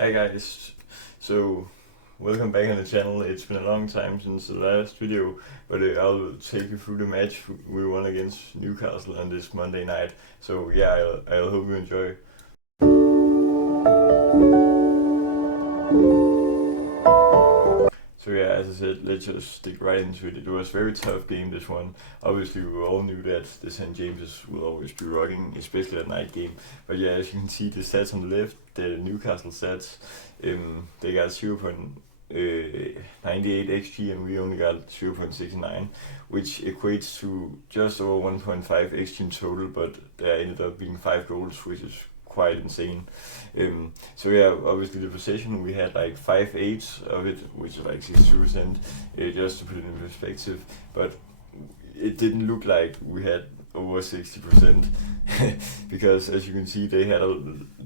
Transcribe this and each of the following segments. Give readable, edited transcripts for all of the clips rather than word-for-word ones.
Hi guys, so welcome back on the channel. It's been a long time since the last video, but I'll take you through the match we won against Newcastle on this Monday night. So yeah, I'll hope you enjoy. So yeah, as I said, let's just stick right into it. It was a very tough game, this one. Obviously, we all knew that the St. James's will always be rocking, especially at night game. But yeah, as you can see, the stats on the left, the Newcastle stats, they got 0.98 XG and we only got 0.69, which equates to just over 1.5 XG in total, but there ended up being 5 goals, which is quite insane. So yeah, obviously the possession we had like 5/8 of it, which is like 62%, just to put it in perspective. But it didn't look like we had over 60% because as you can see, they had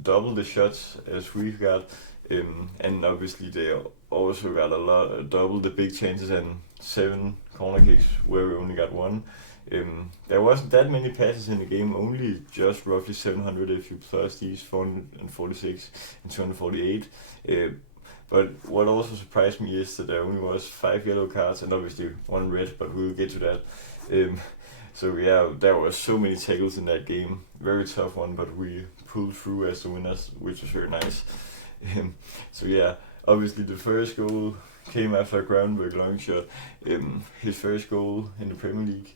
double the shots as we got, and obviously they also got double the big chances and 7 corner kicks where we only got one. There wasn't that many passes in the game, only just roughly 700 if you plus these 446 and 248. But what also surprised me is that there only was 5 yellow cards and obviously 1 red, but we'll get to that. So yeah, there were so many tackles in that game. Very tough one, but we pulled through as the winners, which was very nice. So yeah, obviously the first goal came after a groundwork long shot. His first goal in the Premier League.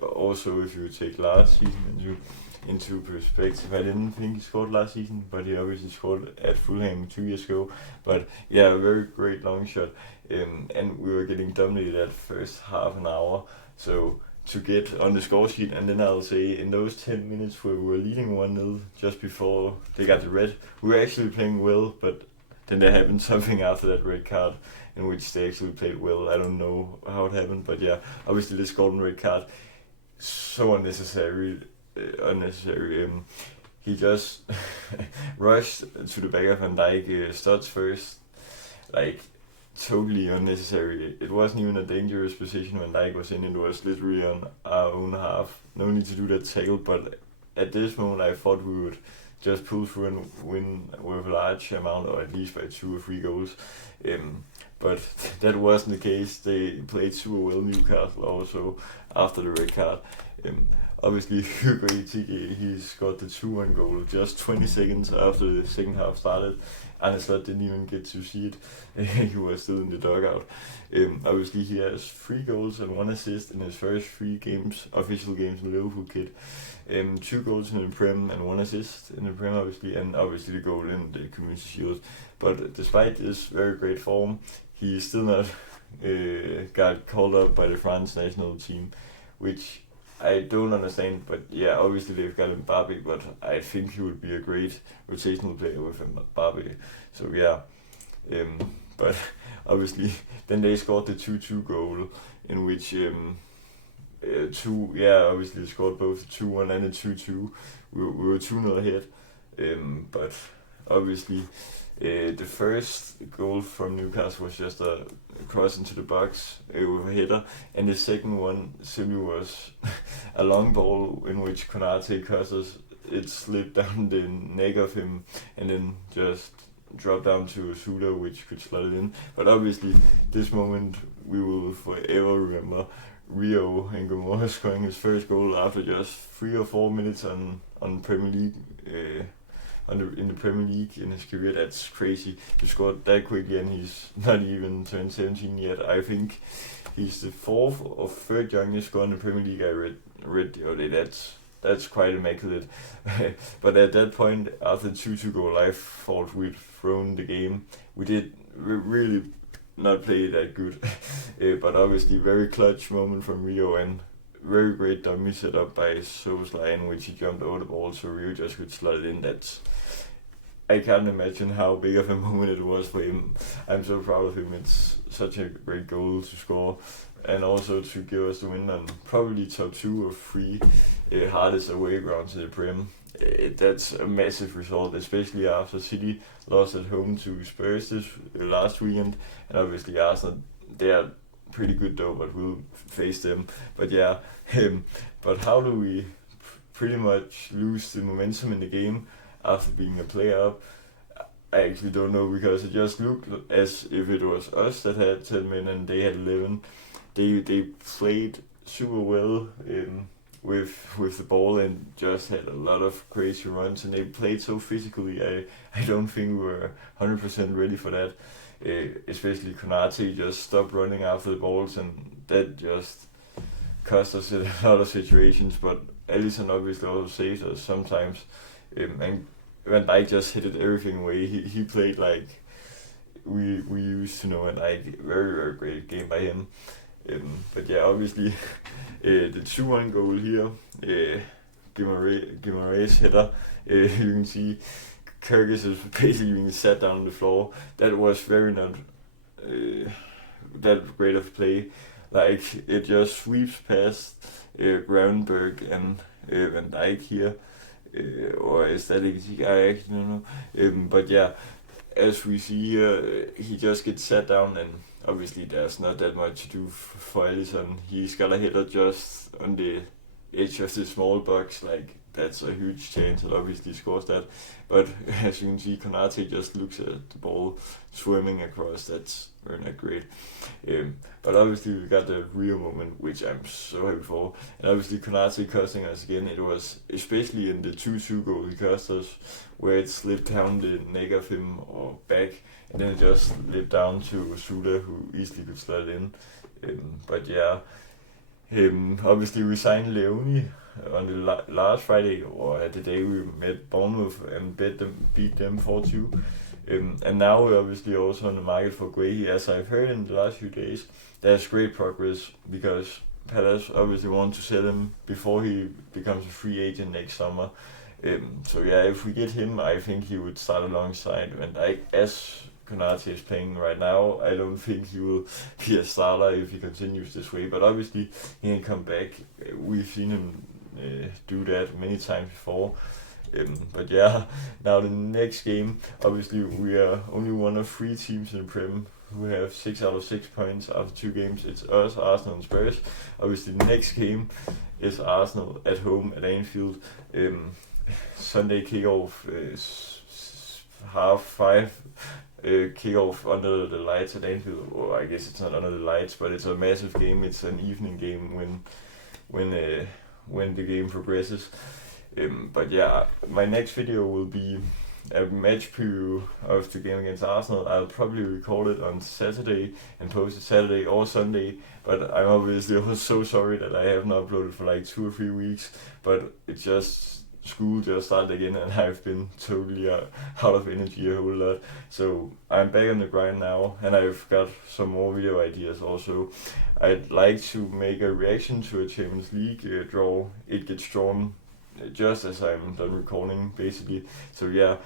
Also, if you take last season into perspective, I didn't think he scored last season, but he obviously scored at Fulham 2 years ago. But yeah, a very great long shot, and we were getting dominated that first half an hour. So to get on the score sheet, and then I'll say in those 10 minutes where we were leading 1-0 just before they got the red, we were actually playing well, but then there happened something after that red card in which they actually played well. I don't know how it happened, but yeah, obviously this golden red card, so unnecessary. He just rushed to the back of Van Dijk, studs first, like totally unnecessary. It wasn't even a dangerous position when Dijk was in. It was literally on our own half. No need to do that tackle, but at this moment I thought we would just pull through and win with a large amount, or at least by 2 or 3 goals. But that wasn't the case. They played super well, Newcastle, also after the red card. Obviously, Hugo Ekitike, he scored the 2-1 goal just 20 seconds after the second half started. And Slot didn't even get to see it. He was still in the dugout. Obviously, he has 3 goals and 1 assist in his first 3 games, official games in the Liverpool kit. 2 goals in the Prem and 1 assist in the Prem, obviously, and obviously the goal in the Community Shield. But despite this very great form, he still not got called up by the France national team, which I don't understand. But yeah, obviously they've got Mbappe, but I think he would be a great rotational player with Mbappe. So yeah, but obviously then they scored the 2-2 goal in which obviously they scored both the 2-1 and the 2-2. We were 2-0 ahead, but obviously the first goal from Newcastle was just a cross into the box with a header, and the second one simply was a long ball in which Konate Costas, it slipped down the neck of him and then just dropped down to Sula, which could slot it in. But obviously, this moment we will forever remember. Rio and Gomorrah scoring his first goal after just 3 or 4 minutes on Premier League. In the Premier League in his career, that's crazy. He scored that quickly and he's not even turned 17 yet. I think he's the 4th or 3rd youngest scorer in the Premier League. I read the other day. That's quite immaculate. But at that point, after the 2-2 goal, I thought we'd thrown the game. We did really not play that good. But obviously, very clutch moment from Rio and very great dummy set up by Soboslai, in which he jumped over the ball so Rio just could slot it in. I can't imagine how big of a moment it was for him. I'm so proud of him. It's such a great goal to score, and also to give us the win on probably top 2 or 3 hardest away grounds in the Prem. That's a massive result, especially after City lost at home to Spurs this last weekend, and obviously Arsenal, they are pretty good though, but we'll face them. But yeah, but how do we pretty much lose the momentum in the game after being a player up? I actually don't know, because it just looked as if it was us that had 10 men and they had 11. They played super well with the ball and just had a lot of crazy runs, and they played so physically. I don't think we were 100% ready for that. Especially Konate just stopped running after the balls, and that just cost us in a lot of situations. But Alisson obviously also saved us sometimes. And Van Dijk just hit it everything away. He played like we used to know, and like very great game by him. But yeah, obviously the 2-1 goal here, Guimaraes header. You can see Kyrgyz is basically being sat down on the floor. That was very not that great of play. Like, it just sweeps past Groundberg and Van Dijk here. Or is that Exik? I actually don't know. But yeah, as we see here, he just gets sat down, and obviously there's not that much to do for Alisson. He's got a header just on the edge of the small box, like that's a huge chance, and obviously scores that. But as you can see, Konate just looks at the ball swimming across. That's very not great. But obviously we got the real moment, which I'm so happy for. And obviously Konate costing us again. It was especially in the 2-2 goal he cost us, where it slipped down the neck of him or back, and then it just slipped down to Sula, who easily could slot it in. But yeah, obviously we signed Leone on the last Friday, or the day we met Bournemouth and beat them 4-2. And now we're obviously also on the market for Guehi. As I've heard in the last few days, there's great progress, because Palace obviously want to sell him before he becomes a free agent next summer. So yeah, if we get him, I think he would start alongside Van Dijk. As Konate is playing right now, I don't think he will be a starter if he continues this way, but obviously he can come back. We've seen him do that many times before. But yeah, now the next game, obviously we are only one of 3 teams in the Prem who have 6 out of 6 points after 2 games. It's us, Arsenal and Spurs. Obviously the next game is Arsenal at home at Anfield. Sunday kickoff is 5:30. Kickoff under the lights at Anfield, or I guess it's not under the lights, but it's a massive game. It's an evening game when the game progresses. But yeah, my next video will be a match preview of the game against Arsenal. I'll probably record it on Saturday and post it Saturday or Sunday, but I'm obviously also so sorry that I haven't uploaded for like 2 or 3 weeks, but it's just school just started again, and I've been totally out of energy a whole lot. So I'm back on the grind now, and I've got some more video ideas also. I'd like to make a reaction to a Champions League draw. It gets drawn just as I'm done recording, basically. So yeah,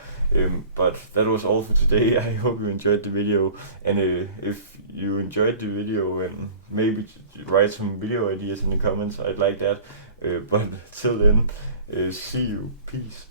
but that was all for today. I hope you enjoyed the video, and if you enjoyed the video, and maybe write some video ideas in the comments, I'd like that. But till then, see you. Peace.